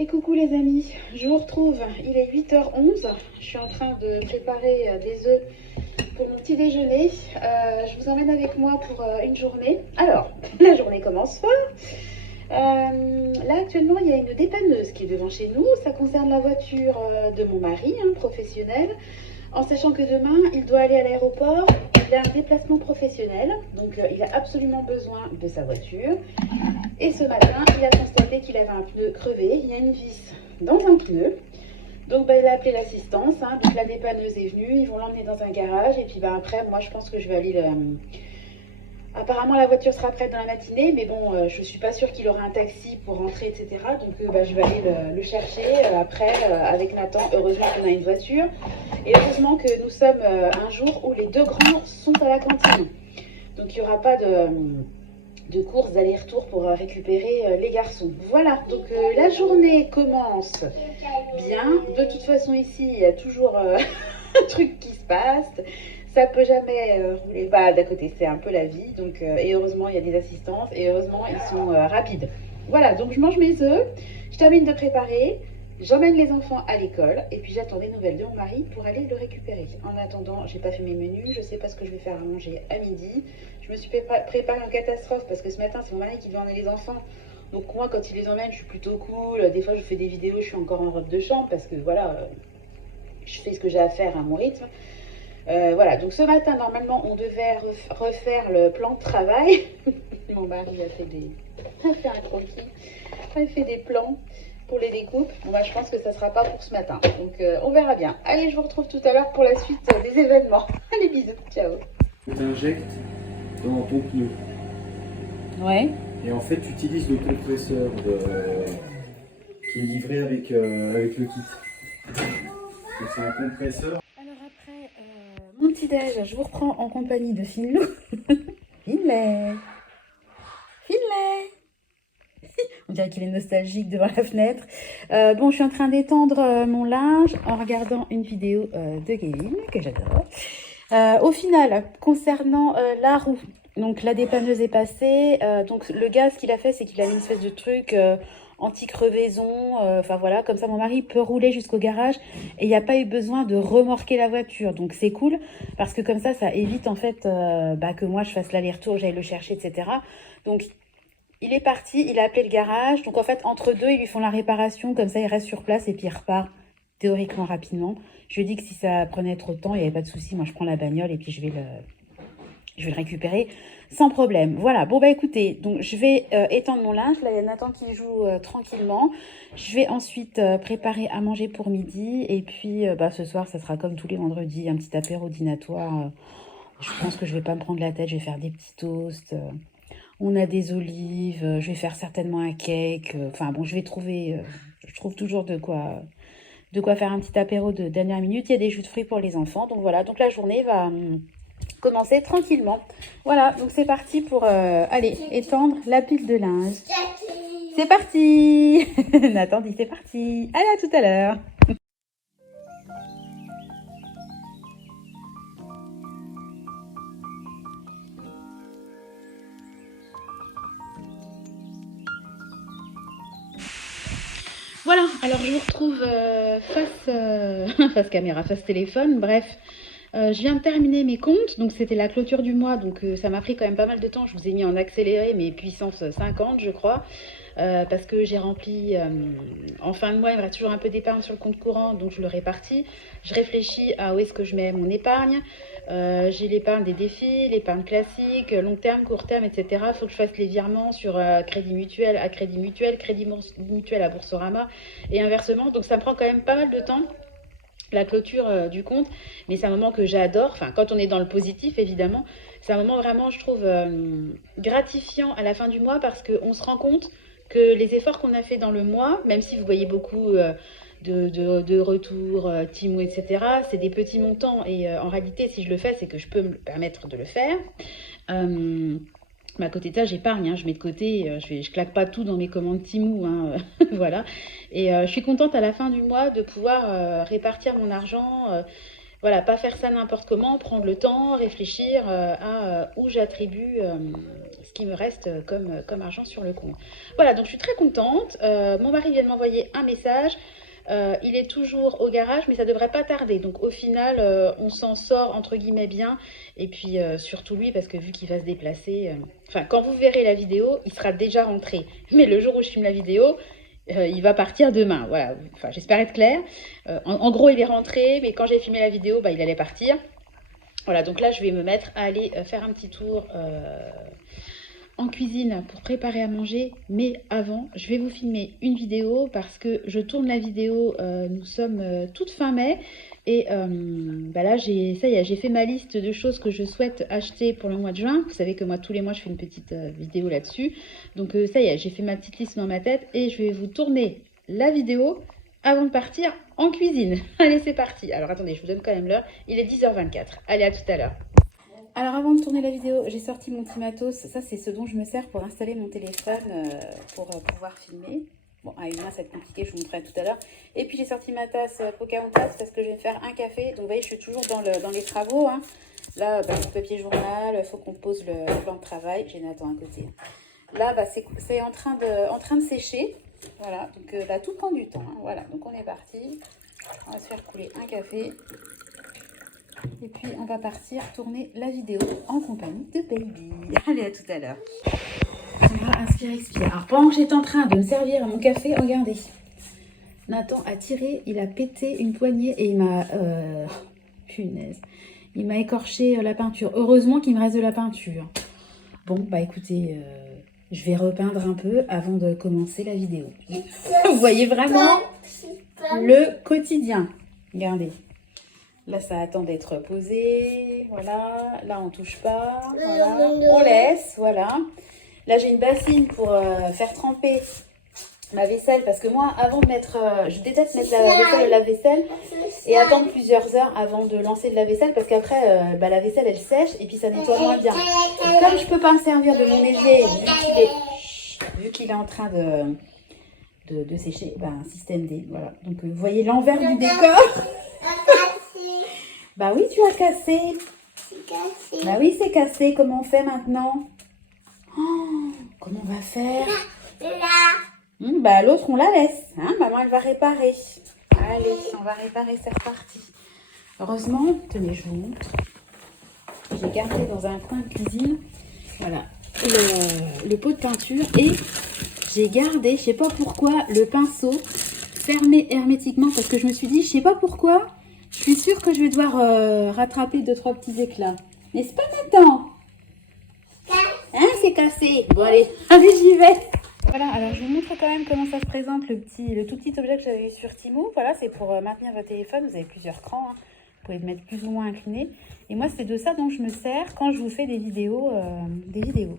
Et coucou les amis, je vous retrouve, il est 8h11, je suis en train de préparer des œufs pour mon petit déjeuner. Je vous emmène avec moi pour une journée. Alors, la journée commence fort. Là actuellement il y a une dépanneuse qui est devant chez nous, ça concerne la voiture de mon mari, professionnel. En sachant que demain, il doit aller à l'aéroport, il a un déplacement professionnel, donc il a absolument besoin de sa voiture. Et ce matin, il a constaté qu'il avait un pneu crevé, il y a une vis dans un pneu. Donc il a appelé l'assistance, donc la dépanneuse est venue, ils vont l'emmener dans un garage. Et puis après, moi je pense que je vais aller... Apparemment la voiture sera prête dans la matinée, mais bon, je suis pas sûre qu'il aura un taxi pour rentrer, etc. Donc je vais aller le chercher après avec Nathan. Heureusement qu'on a une voiture. Et heureusement que nous sommes un jour où les deux grands sont à la cantine. Donc il n'y aura pas de courses d'aller-retour pour récupérer les garçons. Voilà, donc la journée commence bien. De toute façon ici, il y a toujours un truc qui se passe. Ça peut jamais rouler. Bah, d'à côté, c'est un peu la vie. Donc, et heureusement, il y a des assistances. Et heureusement, ils sont rapides. Voilà, donc je mange mes œufs. Je termine de préparer. J'emmène les enfants à l'école. Et puis, j'attends des nouvelles de mon mari pour aller le récupérer. En attendant, j'ai pas fait mes menus. Je sais pas ce que je vais faire à manger à midi. Je me suis préparée en catastrophe parce que ce matin, c'est mon mari qui devait emmener les enfants. Donc, moi, quand il les emmène, je suis plutôt cool. Des fois, je fais des vidéos. Je suis encore en robe de chambre parce que voilà, je fais ce que j'ai à faire à mon rythme. Voilà, donc ce matin, normalement, on devait refaire le plan de travail. Mon mari a fait un croquis, a fait des plans pour les découpes. Bon, bah, je pense que ça ne sera pas pour ce matin. Donc, on verra bien. Allez, je vous retrouve tout à l'heure pour la suite des événements. Allez, bisous, ciao. Tu t'injectes dans ton pneu. Ouais. Et en fait, tu utilises le compresseur qui est livré avec le kit. Donc, c'est un compresseur. Alors après, mon petit-déj, je vous reprends en compagnie de Finlou. Finlay. Finlay. On dirait qu'il est nostalgique devant la fenêtre. Bon, je suis en train d'étendre mon linge en regardant une vidéo de Kevin, que j'adore. Au final, concernant la roue, donc la dépanneuse est passée. Donc le gars, ce qu'il a fait, c'est qu'il a mis une espèce de truc anti-crevaison. Enfin voilà, comme ça mon mari peut rouler jusqu'au garage. Et il n'y a pas eu besoin de remorquer la voiture. Donc c'est cool, parce que comme ça évite en fait que moi je fasse l'aller-retour, j'aille le chercher, etc. Donc il est parti, il a appelé le garage. Donc en fait, entre deux, ils lui font la réparation. Comme ça, il reste sur place et puis il repart théoriquement rapidement. Je lui ai dit que si ça prenait trop de temps, il n'y avait pas de souci. Moi, je prends la bagnole et puis je vais le récupérer sans problème. Voilà, bon bah écoutez, donc je vais étendre mon linge. Là, il y a Nathan qui joue tranquillement. Je vais ensuite préparer à manger pour midi. Et puis ce soir, ça sera comme tous les vendredis, un petit apéro dînatoire. Je pense que je vais pas me prendre la tête, je vais faire des petits toasts. On a des olives, je vais faire certainement un cake. Enfin bon, je vais trouver, je trouve toujours de quoi faire un petit apéro de dernière minute. Il y a des jus de fruits pour les enfants. Donc voilà, donc la journée va commencer tranquillement. Voilà, donc c'est parti pour aller étendre la pile de linge. C'est parti. Nathan dit c'est parti. Allez, à tout à l'heure. Voilà, alors je vous retrouve face caméra, face téléphone, bref. Je viens de terminer mes comptes, donc c'était la clôture du mois, donc ça m'a pris quand même pas mal de temps. Je vous ai mis en accéléré mes puissances 50, je crois, parce que j'ai rempli en fin de mois, il me reste toujours un peu d'épargne sur le compte courant, donc je le répartis. Je réfléchis à où est-ce que je mets mon épargne. J'ai l'épargne des défis, l'épargne classique, long terme, court terme, etc. Il faut que je fasse les virements sur Crédit Mutuel à Crédit Mutuel, Crédit Mutuel à Boursorama et inversement. Donc ça me prend quand même pas mal de temps, la clôture du compte, mais c'est un moment que j'adore. Enfin, quand on est dans le positif, évidemment, c'est un moment vraiment, je trouve, gratifiant à la fin du mois parce qu'on se rend compte que les efforts qu'on a fait dans le mois, même si vous voyez beaucoup de retours, Timo, etc., c'est des petits montants. Et en réalité, si je le fais, c'est que je peux me permettre de le faire. Mais à côté de ça, j'épargne, je mets de côté, je claque pas tout dans mes commandes Timo, voilà. Et je suis contente à la fin du mois de pouvoir répartir mon argent Voilà, pas faire ça n'importe comment, prendre le temps, réfléchir à où j'attribue ce qui me reste comme argent sur le compte. Voilà, donc je suis très contente. Mon mari vient de m'envoyer un message. Il est toujours au garage, mais ça devrait pas tarder. Donc au final, on s'en sort entre guillemets bien. Et puis surtout lui, parce que vu qu'il va se déplacer, enfin quand vous verrez la vidéo, il sera déjà rentré. Mais le jour où je filme la vidéo, il va partir demain. Voilà, enfin j'espère être claire. En gros, il est rentré, mais quand j'ai filmé la vidéo, bah, il allait partir. Voilà, donc là, je vais me mettre à aller faire un petit tour en cuisine pour préparer à manger. Mais avant, je vais vous filmer une vidéo parce que je tourne la vidéo, nous sommes toute fin mai. Et bah là, ça y est, j'ai fait ma liste de choses que je souhaite acheter pour le mois de juin. Vous savez que moi, tous les mois, je fais une petite vidéo là-dessus. Donc ça y est, j'ai fait ma petite liste dans ma tête et je vais vous tourner la vidéo avant de partir en cuisine. Allez, c'est parti. Alors attendez, je vous donne quand même l'heure. Il est 10h24. Allez, à tout à l'heure. Alors avant de tourner la vidéo, j'ai sorti mon petit matos. Ça, c'est ce dont je me sers pour installer mon téléphone pour pouvoir filmer. Bon, à une main, ça va être compliqué, je vous montrerai tout à l'heure. Et puis, j'ai sorti ma tasse Pocahontas parce que je vais me faire un café. Donc, vous voyez, je suis toujours dans les travaux. Hein. Là, bah, le papier journal, il faut qu'on pose le plan de travail. J'ai Nathan à côté. Là, bah, c'est en train de sécher. Voilà, donc là, tout prend du temps. Hein. Voilà, donc on est parti. On va se faire couler un café. Et puis, on va partir tourner la vidéo en compagnie de Baby. Allez, à tout à l'heure. On va inspirer, expirer. Alors, pendant que j'étais en train de me servir mon café, regardez. Nathan a tiré, il a pété une poignée et il m'a... punaise. Il m'a écorché la peinture. Heureusement qu'il me reste de la peinture. Bon, bah écoutez, je vais repeindre un peu avant de commencer la vidéo. Vous voyez vraiment le quotidien. Regardez. Là, ça attend d'être posé. Voilà. Là, on touche pas. Voilà. On laisse. Voilà. Là, j'ai une bassine pour faire tremper ma vaisselle. Parce que moi, avant de mettre... je déteste mettre la vaisselle au lave-vaisselle et attendre plusieurs heures avant de lancer de la vaisselle. Parce qu'après, bah, la vaisselle, elle sèche et puis ça nettoie moins bien. Et comme je peux pas me servir de mon évier, vu qu'il est en train de sécher, bah, un système D. Voilà. Donc, vous voyez l'envers du décor. Bah oui, tu as cassé. Bah oui, c'est cassé. Comment on fait maintenant? Oh, comment on va faire? Bah l'autre, on la laisse. Hein, maman, elle va réparer. Allez, on va réparer, c'est reparti. Heureusement, tenez, je vous montre. J'ai gardé dans un coin de cuisine, voilà, le pot de peinture. Et j'ai gardé, je sais pas pourquoi, le pinceau fermé hermétiquement. Parce que je me suis dit, je sais pas pourquoi... Je suis sûre que je vais devoir rattraper 2-3 petits éclats. N'est-ce pas, Nathan? Hein, c'est cassé. Bon, allez, j'y vais. Voilà, alors je vous montre quand même comment ça se présente, le tout petit objet que j'avais sur Temu. Voilà, c'est pour maintenir votre téléphone. Vous avez plusieurs crans. Hein. Vous pouvez le mettre plus ou moins incliné. Et moi, c'est de ça dont je me sers quand je vous fais des vidéos.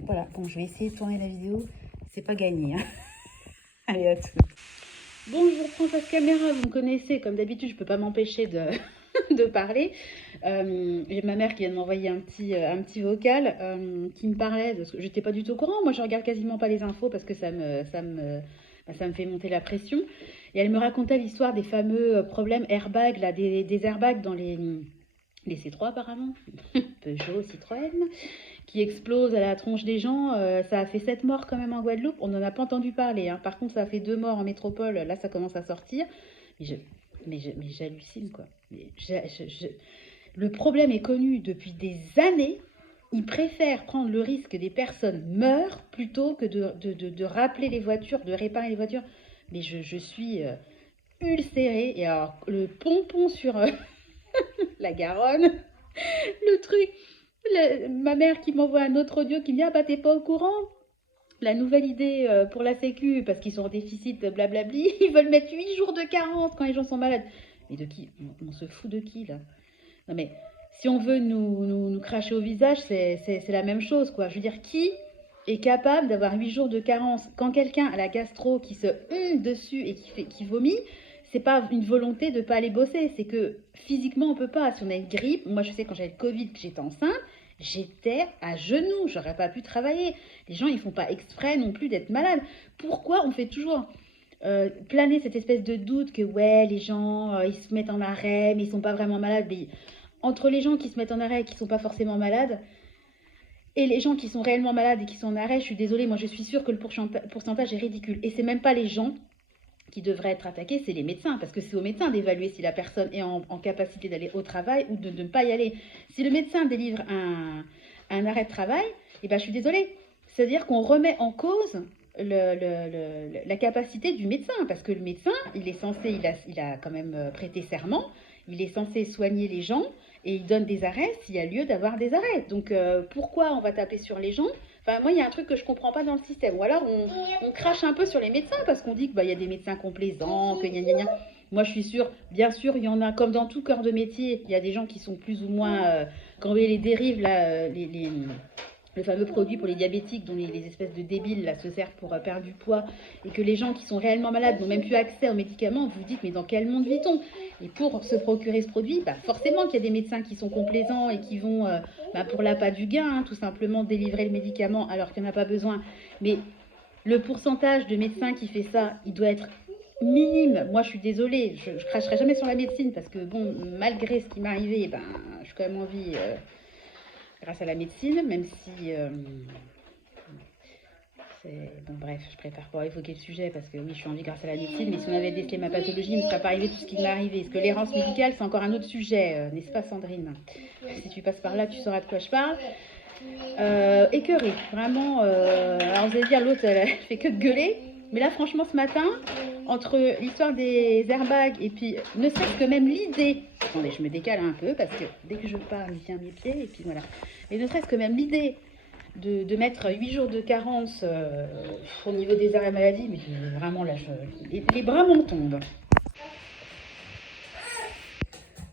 Voilà, bon, je vais essayer de tourner la vidéo. C'est pas gagné. Hein. Allez, à tout. Bon, je vous reprends cette caméra, vous me connaissez, comme d'habitude, je ne peux pas m'empêcher de parler. J'ai ma mère qui vient de m'envoyer un petit vocal qui me parlait, de ce que j'étais pas du tout au courant. Moi, je regarde quasiment pas les infos parce que ça me fait monter la pression. Et elle me racontait l'histoire des fameux problèmes airbags, là, des airbags dans les C3 apparemment, Peugeot, Citroën, qui explose à la tronche des gens. Ça a fait 7 morts quand même en Guadeloupe. On n'en a pas entendu parler. Hein. Par contre, ça a fait 2 morts en métropole. Là, ça commence à sortir. Mais j'hallucine, quoi. Le problème est connu depuis des années. Ils préfèrent prendre le risque que des personnes meurent plutôt que de rappeler les voitures, de réparer les voitures. Mais je suis ulcérée. Et alors, le pompon sur la Garonne, le truc... ma mère qui m'envoie un autre audio qui me dit « Ah bah t'es pas au courant ?» La nouvelle idée pour la sécu, parce qu'ils sont en déficit, blablabli, ils veulent mettre 8 jours de carence quand les gens sont malades. Mais de qui? On se fout de qui, là? Non mais, si on veut nous cracher au visage, c'est la même chose, quoi. Je veux dire, qui est capable d'avoir 8 jours de carence quand quelqu'un a la gastro qui se dessus et qui vomit? C'est pas une volonté de pas aller bosser, c'est que physiquement on peut pas. Si on a une grippe, moi je sais quand j'avais le Covid, que j'étais enceinte, j'étais à genoux, j'aurais pas pu travailler. Les gens ils font pas exprès non plus d'être malades. Pourquoi on fait toujours planer cette espèce de doute que ouais, les gens, ils se mettent en arrêt, mais ils sont pas vraiment malades. Mais entre les gens qui se mettent en arrêt et qui sont pas forcément malades, et les gens qui sont réellement malades et qui sont en arrêt, je suis désolée, moi je suis sûre que le pourcentage est ridicule. Et c'est même pas les gens qui devraient être attaqués, c'est les médecins, parce que c'est aux médecins d'évaluer si la personne est en capacité d'aller au travail ou de ne pas y aller. Si le médecin délivre un arrêt de travail, eh ben, je suis désolée, c'est-à-dire qu'on remet en cause la capacité du médecin, parce que le médecin, il est censé, il a quand même prêté serment, il est censé soigner les gens, et il donne des arrêts s'il y a lieu d'avoir des arrêts. Donc pourquoi on va taper sur les gens? Enfin, moi, il y a un truc que je comprends pas dans le système. Ou alors, on crache un peu sur les médecins parce qu'on dit qu'il y a des médecins complaisants, que gna gna gna. Moi, je suis sûre, bien sûr, il y en a, comme dans tout corps de métier, il y a des gens qui sont plus ou moins, quand vous voyez les dérives, là, le fameux produit pour les diabétiques dont les espèces de débiles là, se servent pour perdre du poids, et que les gens qui sont réellement malades n'ont même plus accès aux médicaments, vous vous dites, mais dans quel monde vit-on? Et pour se procurer ce produit, forcément qu'il y a des médecins qui sont complaisants et qui vont, pour l'appât du gain, tout simplement délivrer le médicament alors qu'il n'y en a pas besoin. Mais le pourcentage de médecins qui fait ça, il doit être minime. Moi, je suis désolée, je cracherai jamais sur la médecine parce que, bon, malgré ce qui m'est arrivé, je suis quand même en vie grâce à la médecine, même si... bon, bref, je préfère pas évoquer le sujet parce que oui, je suis en vie grâce à la médecine, mais si on avait décelé ma pathologie, il ne me serait pas arrivé tout ce qui m'est arrivé. Parce que l'errance médicale, c'est encore un autre sujet, n'est-ce pas, Sandrine? Si tu passes par là, tu sauras de quoi je parle. Écœurée, vraiment. Alors, vous allez dire, l'autre, elle fait que de gueuler. Mais là, franchement, ce matin, entre l'histoire des airbags et puis ne serait-ce que même l'idée. Attendez, je me décale un peu parce que dès que je parle, il vient mes pieds et puis voilà. Mais ne serait-ce que même l'idée de mettre 8 jours de carence au niveau des arrêts maladie, mais vraiment là, les bras m'en tombent.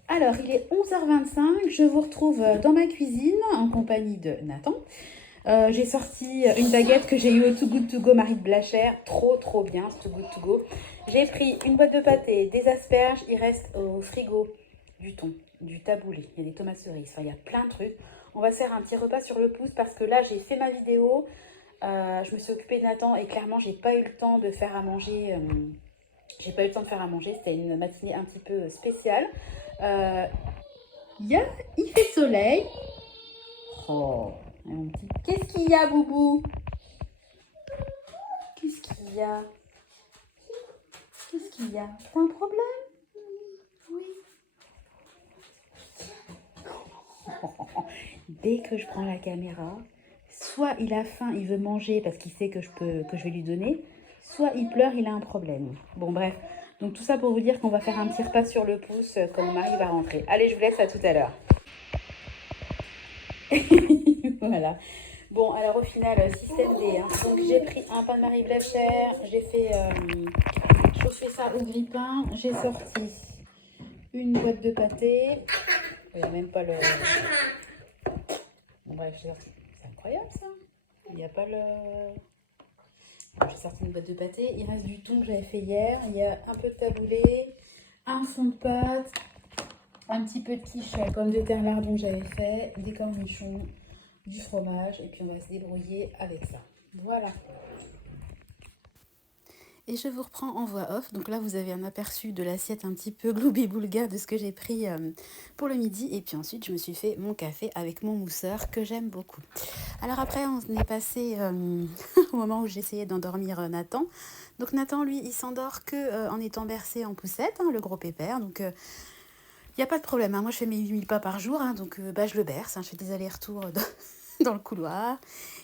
Alors, il est 11h25, je vous retrouve dans ma cuisine en compagnie de Nathan. J'ai sorti une baguette que j'ai eue au Too Good To Go Marie de Blachère, trop bien ce Too Good To Go. J'ai pris une boîte de pâté, des asperges, il reste au frigo du thon, du taboulé, il y a des tomates cerises, il y a plein de trucs. On va se faire un petit repas sur le pouce parce que là j'ai fait ma vidéo, je me suis occupée de Nathan et clairement j'ai pas eu le temps de faire à manger. C'était une matinée un petit peu spéciale. Il fait soleil. Oh, mon petit... Qu'est-ce qu'il y a, Boubou? Qu'est-ce qu'il y a? Qu'est-ce qu'il y a? T'as un problème? Oui. Dès que je prends la caméra, soit il a faim, il veut manger parce qu'il sait que je vais lui donner, soit il pleure, il a un problème. Bon, bref. Donc, tout ça pour vous dire qu'on va faire un petit repas sur le pouce quand Marie va rentrer. Allez, je vous laisse, à tout à l'heure. Voilà. Bon, alors au final, système D. Hein. Donc, j'ai pris un pain de Marie Blachère, j'ai fait chauffer ça au grille-pain, j'ai sorti une boîte de pâté. Il n'y a même pas le... Bon, bref, c'est incroyable ça. Il n'y a pas le... J'ai sorti une boîte de pâté. Il reste du thon que j'avais fait hier. Il y a un peu de taboulé, un fond de pâte, un petit peu de quiche à pommes de terre lardon que j'avais fait, des cornichons, du fromage. Et puis on va se débrouiller avec ça. Voilà. Et je vous reprends en voix off. Donc là, vous avez un aperçu de l'assiette un petit peu gloubi-boulga de ce que j'ai pris pour le midi. Et puis ensuite, je me suis fait mon café avec mon mousseur que j'aime beaucoup. Alors après, on est passé au moment où j'essayais d'endormir Nathan. Donc Nathan, lui, il s'endort que en étant bercé en poussette, hein, le gros pépère. Donc il n'y a pas de problème. Hein. Moi, je fais mes 8000 pas par jour. Hein, donc je le berce. Hein, je fais des allers-retours dans le couloir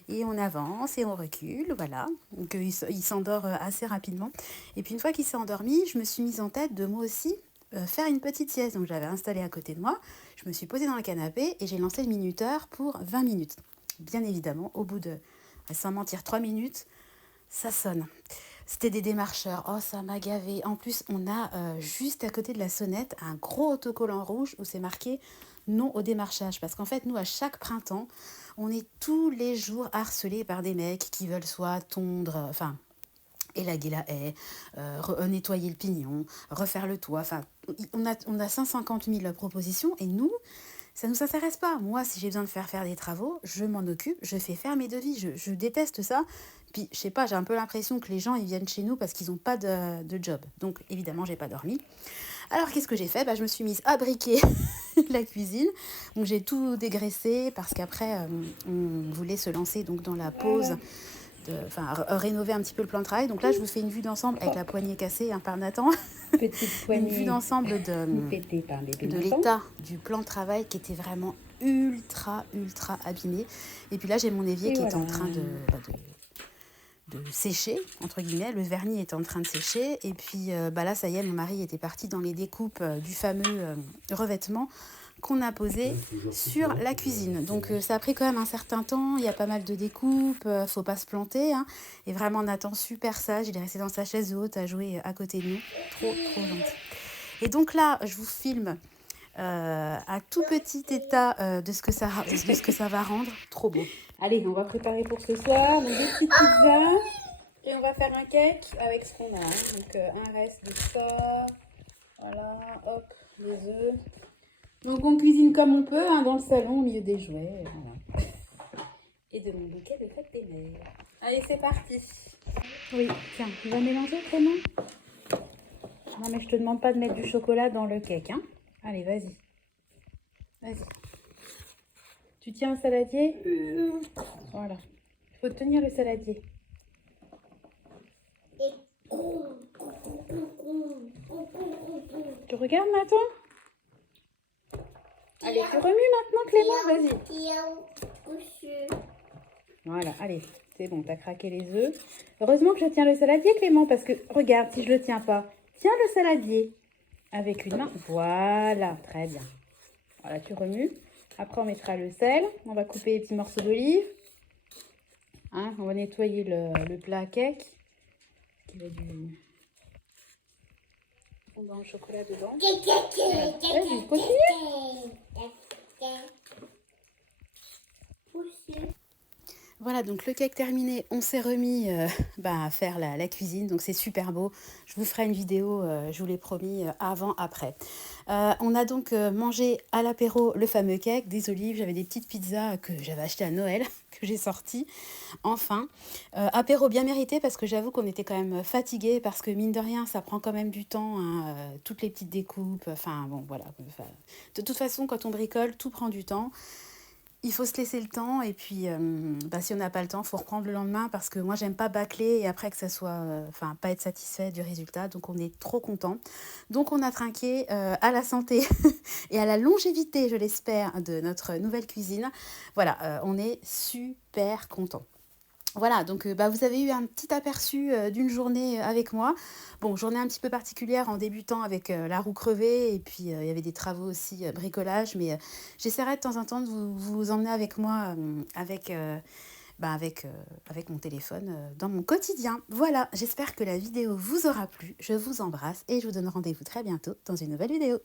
et on avance et on recule, voilà. Donc il s'endort assez rapidement. Et puis une fois qu'il s'est endormi, je me suis mise en tête de moi aussi faire une petite sieste. Donc j'avais installé à côté de moi, je me suis posée dans le canapé et j'ai lancé le minuteur pour 20 minutes. Bien évidemment, au bout de, sans mentir, 3 minutes, ça sonne. C'était des démarcheurs. Oh, ça m'a gavé. En plus, on a juste à côté de la sonnette un gros autocollant rouge où c'est marqué non au démarchage. Parce qu'en fait, nous, à chaque printemps, on est tous les jours harcelés par des mecs qui veulent soit tondre, élaguer la haie, nettoyer le pignon, refaire le toit. Enfin, on a 150 000 propositions et nous, ça ne nous intéresse pas. Moi, si j'ai besoin de faire des travaux, je m'en occupe, je fais faire mes devis. Je déteste ça. Puis, je sais pas, j'ai un peu l'impression que les gens, ils viennent chez nous parce qu'ils n'ont pas de job. Donc, évidemment, j'ai pas dormi. Alors, qu'est-ce que j'ai fait? Bah, je me suis mise à briquer la cuisine. Donc, j'ai tout dégraissé parce qu'après, on voulait se lancer donc, dans la pause, rénover un petit peu le plan de travail. Donc là, je vous fais une vue d'ensemble avec la poignée cassée par Nathan. Petite Une poignée vue d'ensemble pétée par bébé de Nathan. l'état du plan de travail qui était vraiment ultra abîmé. Et puis là, j'ai mon évier Et qui voilà. est en train de sécher, entre guillemets. Le vernis est en train de sécher. Et puis là, ça y est, mon mari était parti dans les découpes du fameux revêtement qu'on a posé sur la cuisine. Donc ça a pris quand même un certain temps, il y a pas mal de découpes, faut pas se planter. Hein. Et vraiment Nathan, super sage, il est resté dans sa chaise haute à jouer à côté de nous. Trop gentil. Et donc là, je vous filme un tout petit état de ce que ça va rendre. Trop beau. Allez, on va préparer pour ce soir donc des petites pizzas et on va faire un cake avec ce qu'on a. Hein. Donc un reste de ça, voilà, hop, les œufs. Donc on cuisine comme on peut, hein, dans le salon, au milieu des jouets, voilà. Et de mon bouquet de fête des mères. Allez, c'est parti. Oui, tiens, tu vas mélanger, Clément? Non, mais je te demande pas de mettre du chocolat dans le cake, hein. Allez, vas-y. Vas-y. Tu tiens un saladier? Voilà. Il faut tenir le saladier. Tu regardes, Nathan? Allez, tu remues maintenant, Clément, vas-y. Voilà, allez, c'est bon, t'as craqué les œufs. Heureusement que je tiens le saladier, Clément, parce que, regarde, si je le tiens pas, tiens le saladier avec une main. Voilà, très bien. Voilà, tu remues. Après, on mettra le sel. On va couper les petits morceaux d'olive. Hein, on va nettoyer le plat à cake. Il y a du fondant au chocolat dedans. Vas-y, continue. Voilà, donc le cake terminé, on s'est remis à faire la cuisine, donc c'est super beau. Je vous ferai une vidéo, je vous l'ai promis, avant, après. On a donc mangé à l'apéro le fameux cake, des olives, j'avais des petites pizzas que j'avais achetées à Noël, que j'ai sorties, enfin. Apéro bien mérité parce que j'avoue qu'on était quand même fatigués, parce que mine de rien, ça prend quand même du temps, hein, toutes les petites découpes, enfin bon, voilà. De toute façon, quand on bricole, tout prend du temps. Il faut se laisser le temps et puis si on n'a pas le temps, il faut reprendre le lendemain parce que moi j'aime pas bâcler et après que ça soit, pas être satisfait du résultat. Donc on est trop content. Donc on a trinqué à la santé et à la longévité, je l'espère, de notre nouvelle cuisine. Voilà, on est super content. Voilà, donc vous avez eu un petit aperçu d'une journée avec moi. Bon, journée un petit peu particulière en débutant avec la roue crevée et puis il y avait des travaux aussi, bricolage, mais j'essaierai de temps en temps de vous emmener avec moi avec mon téléphone dans mon quotidien. Voilà, j'espère que la vidéo vous aura plu. Je vous embrasse et je vous donne rendez-vous très bientôt dans une nouvelle vidéo.